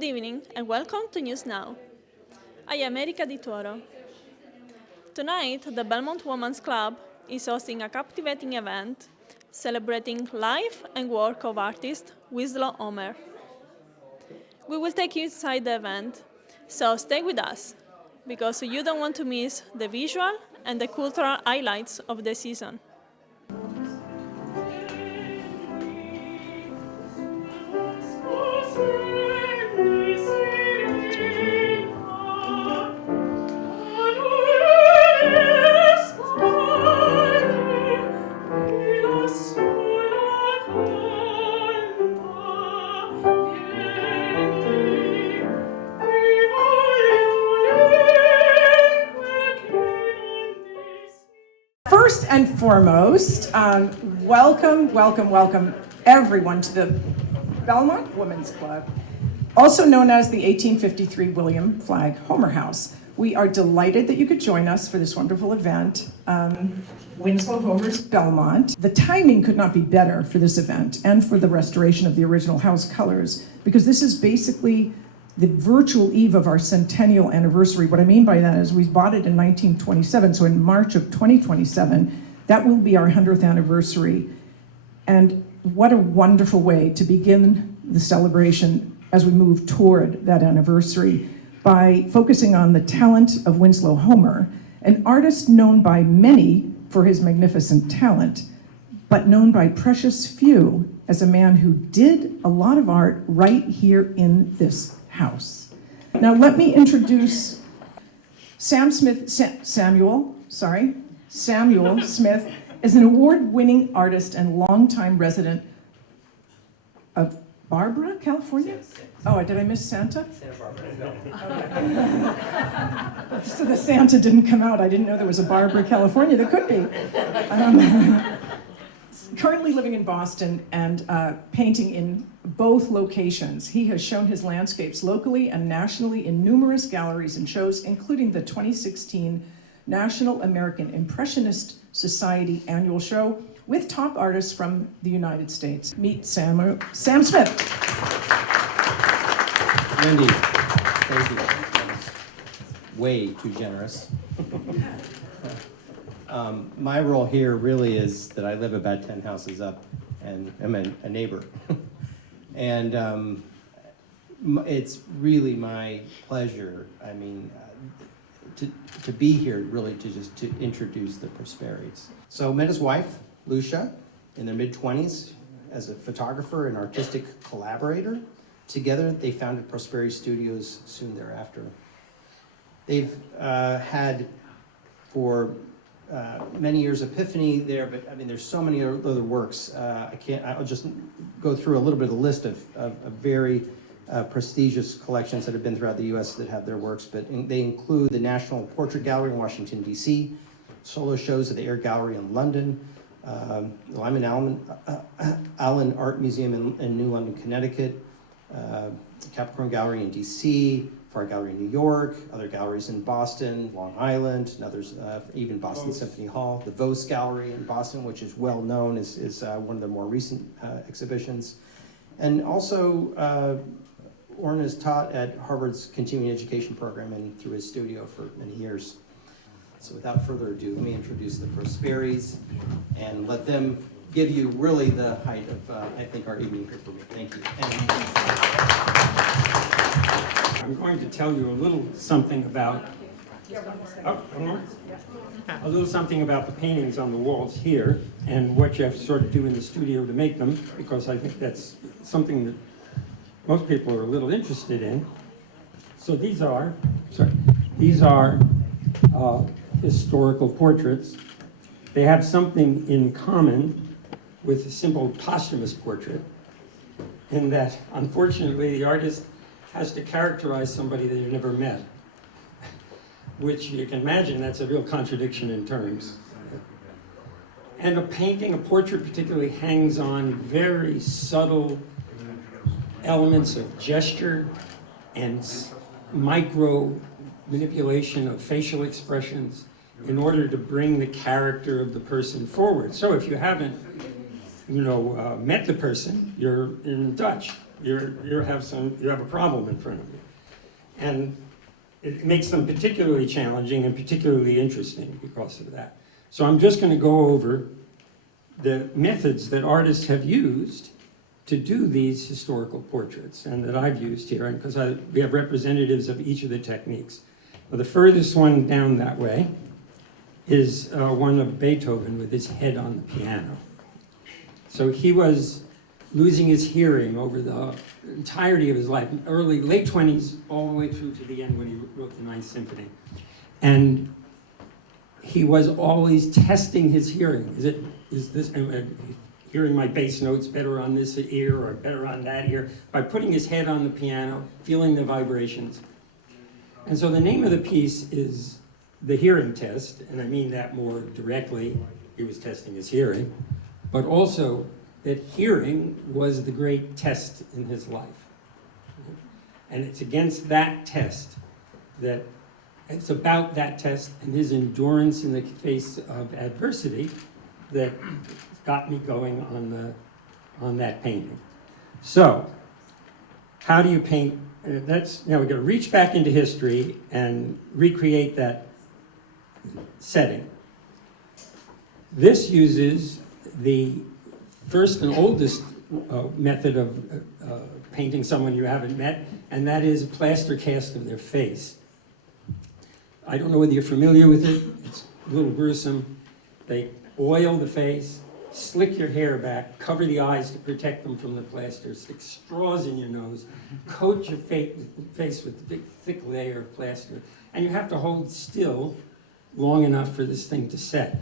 Good evening and welcome to News Now. I am Erika Di Toro. Tonight, the Belmont Women's Club is hosting a captivating event celebrating life and work of artist Winslow Homer. We will take you inside the event, so stay with us, because you don't want to miss the visual and the cultural highlights of the season. First and foremost, welcome everyone to the Belmont Women's Club, also known as the 1853 William Flagg Homer House. We are delighted that you could join us for this wonderful event, Winslow Homer's Belmont. The timing could not be better for this event and for the restoration of the original house colors, because this is basically the virtual eve of our centennial anniversary. What I mean by that is we bought it in 1927, so in March of 2027, that will be our 100th anniversary. And what a wonderful way to begin the celebration as we move toward that anniversary by focusing on the talent of Winslow Homer, an artist known by many for his magnificent talent, but known by precious few as a man who did a lot of art right here in this house. Now let me introduce Samuel Smith is an award-winning artist and longtime resident of Barbara, California? Oh, did I miss Santa? Santa Barbara. Okay. So the Santa didn't come out. I didn't know there was a Barbara, California. There could be. Currently living in Boston and painting in both locations. He has shown his landscapes locally and nationally in numerous galleries and shows, including the 2016 National American Impressionist Society annual show with top artists from the United States. Meet Sam Smith. Wendy, thank you. Way too generous. My role here really is that I live about 10 houses up and I'm a neighbor. And it's really my pleasure, to be here, really to introduce the Prosperis. So I met his wife, Lucia, in their mid-20s as a photographer and artistic collaborator. Together, they founded Prosperi Studios soon thereafter. They've had for many years Epiphany there, but there's so many other works. I'll just go through a little bit of a list of very prestigious collections that have been throughout the U.S. that have their works, but they include the National Portrait Gallery in Washington, D.C., solo shows at the Air Gallery in London, the Lyman Allen Art Museum in New London, Connecticut, Capricorn Gallery in D.C., Far Gallery in New York, other galleries in Boston, Long Island, and others, even Boston Symphony Hall, the Vos Gallery in Boston, which is well known, is one of the more recent exhibitions. And also, Warren has taught at Harvard's continuing education program and through his studio for many years. So without further ado, let me introduce the Prosperis and let them give you really the height of, I think, our evening here for me. Thank you. I'm going to tell you a little something about the paintings on the walls here and what you have to sort of do in the studio to make them, because I think that's something that most people are a little interested in. So these are historical portraits. They have something in common with a simple posthumous portrait, in that, unfortunately, the artist has to characterize somebody that you've never met, which you can imagine that's a real contradiction in terms. And a painting, a portrait particularly, hangs on very subtle elements of gesture and micro manipulation of facial expressions in order to bring the character of the person forward. So if you haven't, met the person, you're in Dutch. you have a problem in front of you. And it makes them particularly challenging and particularly interesting because of that. So I'm just going to go over the methods that artists have used to do these historical portraits, and that I've used here, and because we have representatives of each of the techniques. Well, the furthest one down that way is one of Beethoven with his head on the piano. So he was losing his hearing over the entirety of his life, late 20s, all the way through to the end when he wrote the Ninth Symphony. And he was always testing his hearing. Is this hearing my bass notes better on this ear or better on that ear? By putting his head on the piano, feeling the vibrations. And so the name of the piece is The Hearing Test, and I mean that more directly. He was testing his hearing, but also that hearing was the great test in his life. And it's against that test that, it's about that test and his endurance in the face of adversity that got me going on that painting. So, how do you paint? Now we're going to reach back into history and recreate that setting. This uses the first and oldest method of painting someone you haven't met, and that is a plaster cast of their face. I don't know whether you're familiar with it. It's a little gruesome. They oil the face, slick your hair back, cover the eyes to protect them from the plaster, stick straws in your nose, coat your face with a big thick layer of plaster, and you have to hold still long enough for this thing to set.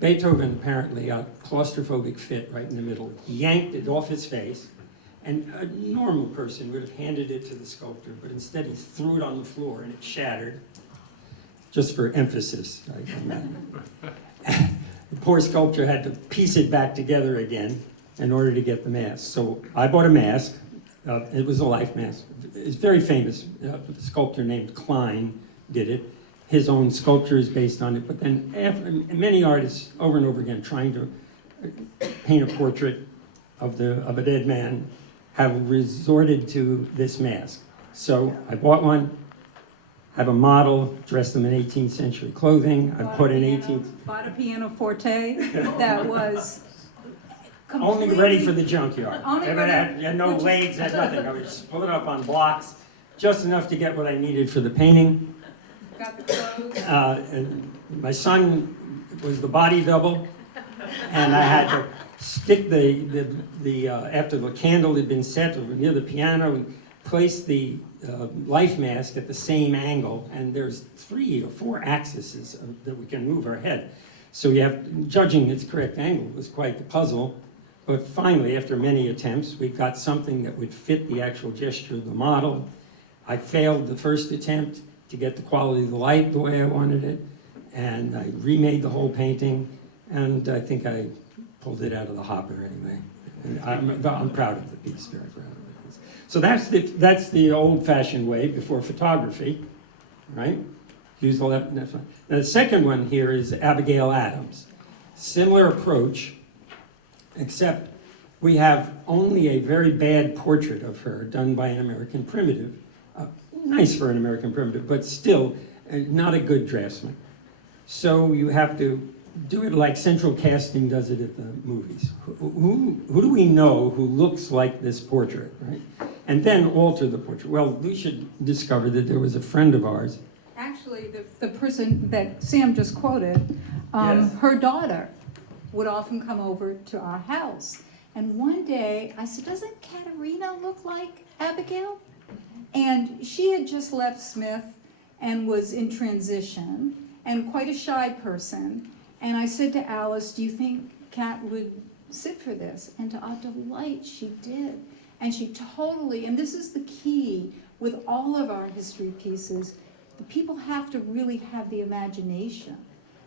Beethoven apparently got a claustrophobic fit right in the middle. He yanked it off his face, and a normal person would have handed it to the sculptor, but instead he threw it on the floor and it shattered, just for emphasis. The poor sculptor had to piece it back together again in order to get the mask. So I bought a mask. It was a life mask. It's very famous. A sculptor named Klein did it. His own sculpture is based on it. But then many artists, over and over again, trying to paint a portrait of a dead man, have resorted to this mask. So I bought one. I have a model dressed in 18th century clothing. I put an 18th... Bought a pianoforte that was only ready for the junkyard. It had no Which- legs, had nothing. I would just pull it up on blocks, just enough to get what I needed for the painting. Got the clothes. And my son was the body double, and I had to stick after the candle had been set near the piano, and place the life mask at the same angle, and there's 3 or 4 axes that we can move our head. So judging its correct angle was quite the puzzle, but finally, after many attempts, we got something that would fit the actual gesture of the model. I failed the first attempt to get the quality of the light the way I wanted it, and I remade the whole painting, and I think I pulled it out of the hopper anyway. And I'm proud of the piece, very proud of it. So that's the old-fashioned way before photography, right? Use all that. Now the second one here is Abigail Adams. Similar approach, except we have only a very bad portrait of her done by an American primitive. Nice for an American primitive, but still not a good draftsman. So you have to do it like Central Casting does it at the movies. Who do we know who looks like this portrait, right? And then alter the portrait. Well, Lucia discovered that there was a friend of ours. Actually, the person that Sam just quoted, Yes. her daughter would often come over to our house. And one day I said, doesn't Katerina look like Abigail? And she had just left Smith and was in transition and quite a shy person. And I said to Alice, do you think Kat would sit for this? And to our delight, she did. And she totally, and this is the key with all of our history pieces, the people have to really have the imagination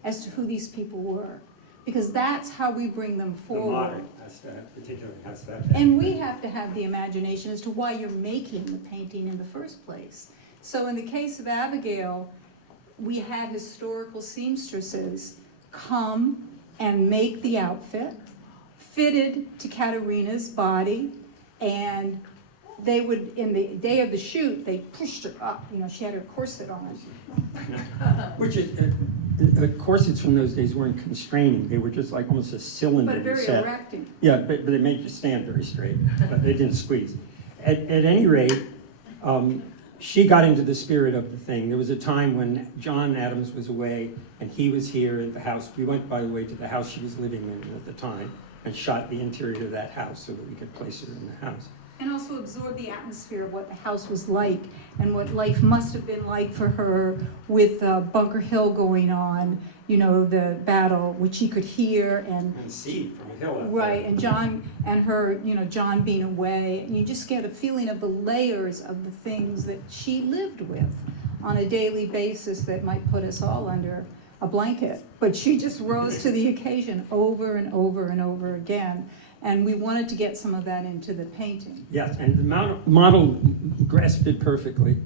as to who these people were. Because that's how we bring them The forward. modern, that's that. And we have to have the imagination as to why you're making the painting in the first place. So in the case of Abigail, we had historical seamstresses come and make the outfit, fitted to Katerina's body, and they would, in the day of the shoot, they pushed her up. You know, she had her corset on. Which is, corsets from those days weren't constraining. They were just like almost a cylinder. But very set. erecting. Yeah, but they made you stand very straight, but they didn't squeeze. At any rate, she got into the spirit of the thing. There was a time when John Adams was away, and he was here at the house. We went, by the way, to the house she was living in at the time, and shot the interior of that house so that we could place her in the house. And also absorb the atmosphere of what the house was like and what life must have been like for her with Bunker Hill going on, you know, the battle, which she could hear and see from a hill out right, there. and John and her, you know, John being away, and you just get a feeling of the layers of the things that she lived with on a daily basis that might put us all under a blanket. But she just rose to the occasion over and over and over again. And we wanted to get some of that into the painting. Yes, and the model grasped it perfectly.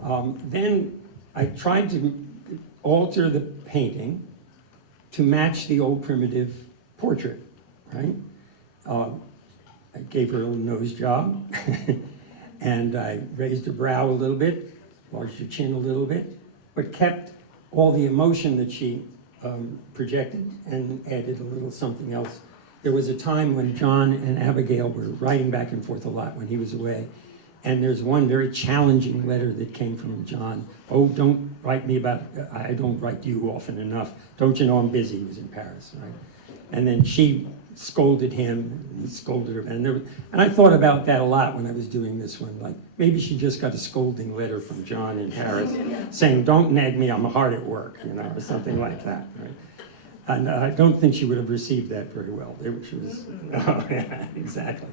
Then I tried to alter the painting to match the old primitive portrait, right? I gave her a little nose job, and I raised her brow a little bit, enlarged her chin a little bit, but kept all the emotion that she projected and added a little something else. There was a time when John and Abigail were writing back and forth a lot when he was away. And there's one very challenging letter that came from John. Oh, don't write me about, I don't write you often enough. Don't you know I'm busy? He was in Paris, right? And then she scolded him, and he scolded her. And I thought about that a lot when I was doing this one. Like, maybe she just got a scolding letter from John in Paris saying, don't nag me, I'm hard at work, you know, or something like that, right? And I don't think she would have received that very well. She was, oh, yeah, exactly.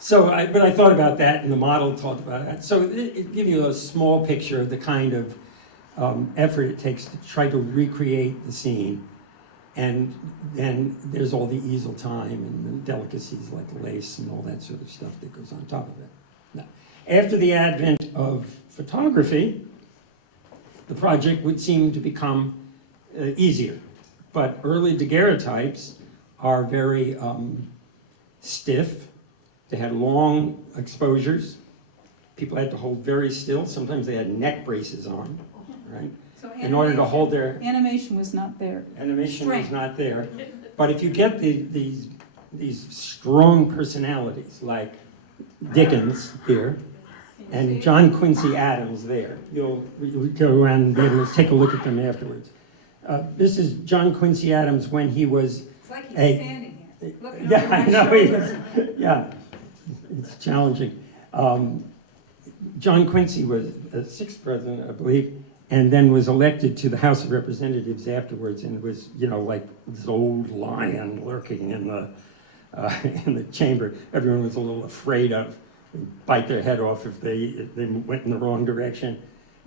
So, but I thought about that, and the model talked about that. So it gives you a small picture of the kind of effort it takes to try to recreate the scene. And then there's all the easel time and the delicacies like lace and all that sort of stuff that goes on top of it. Now, after the advent of photography, the project would seem to become easier. But early daguerreotypes are very stiff. They had long exposures. People had to hold very still. Sometimes they had neck braces on, right? So In order to hold their animation was not there. animation Strength. was not there. But if you get these strong personalities like Dickens here and John Quincy Adams there, you'll go around and be able to take a look at them afterwards. This is John Quincy Adams when he was It's like he's standing here. Looking yeah, over my I know he shoulder. was, yeah, it's challenging. John Quincy was the sixth president, I believe, and then was elected to the House of Representatives afterwards, and was, you know, like this old lion lurking in the chamber. Everyone was a little afraid of, bite their head off if they went in the wrong direction.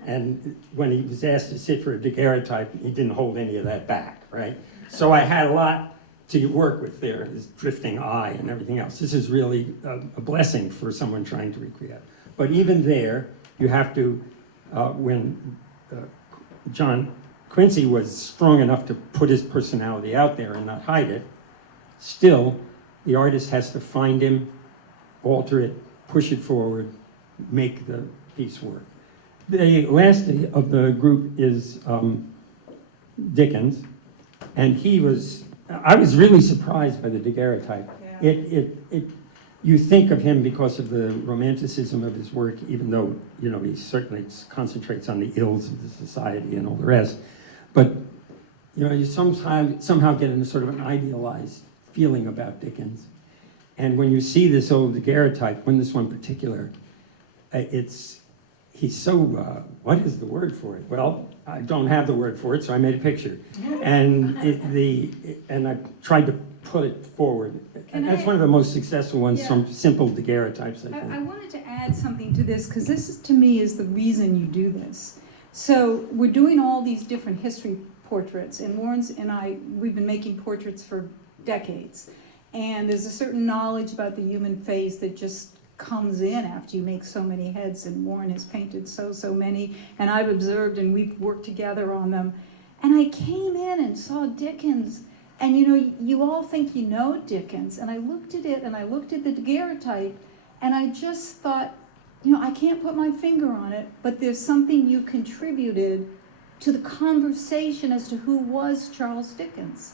And when he was asked to sit for a daguerreotype, he didn't hold any of that back, right? So I had a lot to work with there, his drifting eye and everything else. This is really a blessing for someone trying to recreate. But even there, you have to, when John Quincy was strong enough to put his personality out there and not hide it, still, the artist has to find him, alter it, push it forward, make the piece work. The last of the group is Dickens, and I was really surprised by the daguerreotype. Yeah. You think of him because of the romanticism of his work, even though, you know, he certainly concentrates on the ills of the society and all the rest. But, you know, you somehow get a sort of an idealized feeling about Dickens. And when you see this old daguerreotype, this one in particular, he's so, what is the word for it? Well, I don't have the word for it, so I made a picture. And and I tried to put it forward. And that's one of the most successful ones from simple daguerreotypes, I think. I wanted to add something to this, because this, to me, is the reason you do this. So we're doing all these different history portraits, and Lawrence and I, we've been making portraits for decades. And there's a certain knowledge about the human face that just comes in after you make so many heads, and Warren has painted so many, and I've observed and we've worked together on them. And I came in and saw Dickens, and you know, you all think you know Dickens, and I looked at it and I looked at the daguerreotype, and I just thought, I can't put my finger on it, but there's something you contributed to the conversation as to who was Charles Dickens.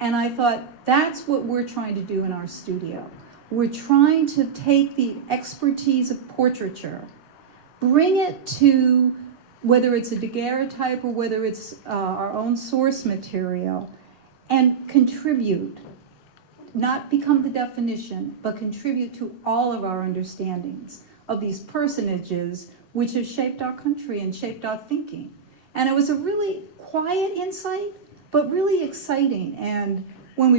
And I thought, that's what we're trying to do in our studio. We're trying to take the expertise of portraiture, bring it to, whether it's a daguerreotype or whether it's our own source material, and contribute, not become the definition, but contribute to all of our understandings of these personages which have shaped our country and shaped our thinking. And it was a really quiet insight, but really exciting. And when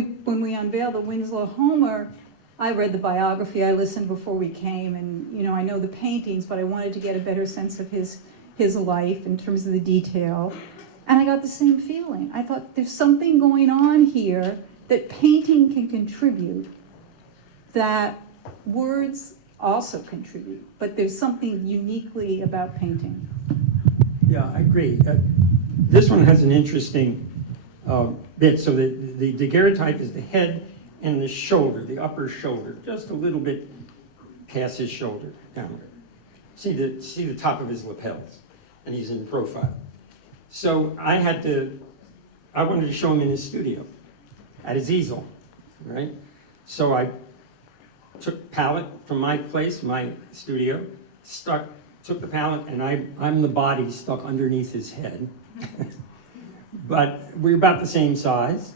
we unveiled the Winslow Homer, I read the biography, I listened before we came, and I know the paintings, but I wanted to get a better sense of his life in terms of the detail. And I got the same feeling. I thought there's something going on here that painting can contribute, that words also contribute, but there's something uniquely about painting. Yeah, I agree. This one has an interesting bit. So the daguerreotype is the head and the shoulder, the upper shoulder, just a little bit past his shoulder down there. See the top of his lapels, and he's in profile. So I wanted to show him in his studio, at his easel, right? So I took palette from my place, my studio, took the palette, and I'm the body stuck underneath his head. But we're about the same size,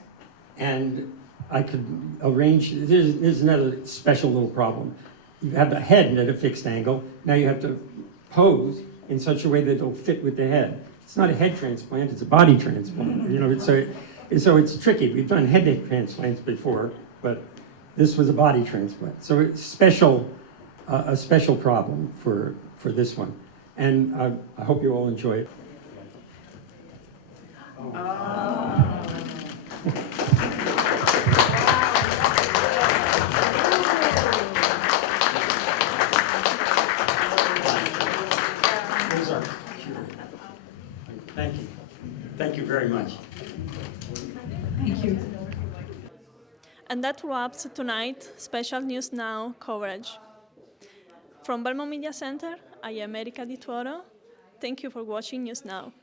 and I could arrange, there's another special little problem. You have the head at a fixed angle, now you have to pose in such a way that it'll fit with the head. It's not a head transplant, it's a body transplant. So it's tricky. We've done head transplants before, but this was a body transplant. So it's a special problem for this one. And I hope you all enjoy it. Thank you. Thank you very much. Thank you. And that wraps tonight's Special News Now coverage. From Belmont Media Center, I am Erika Di Tuoro. Thank you for watching News Now.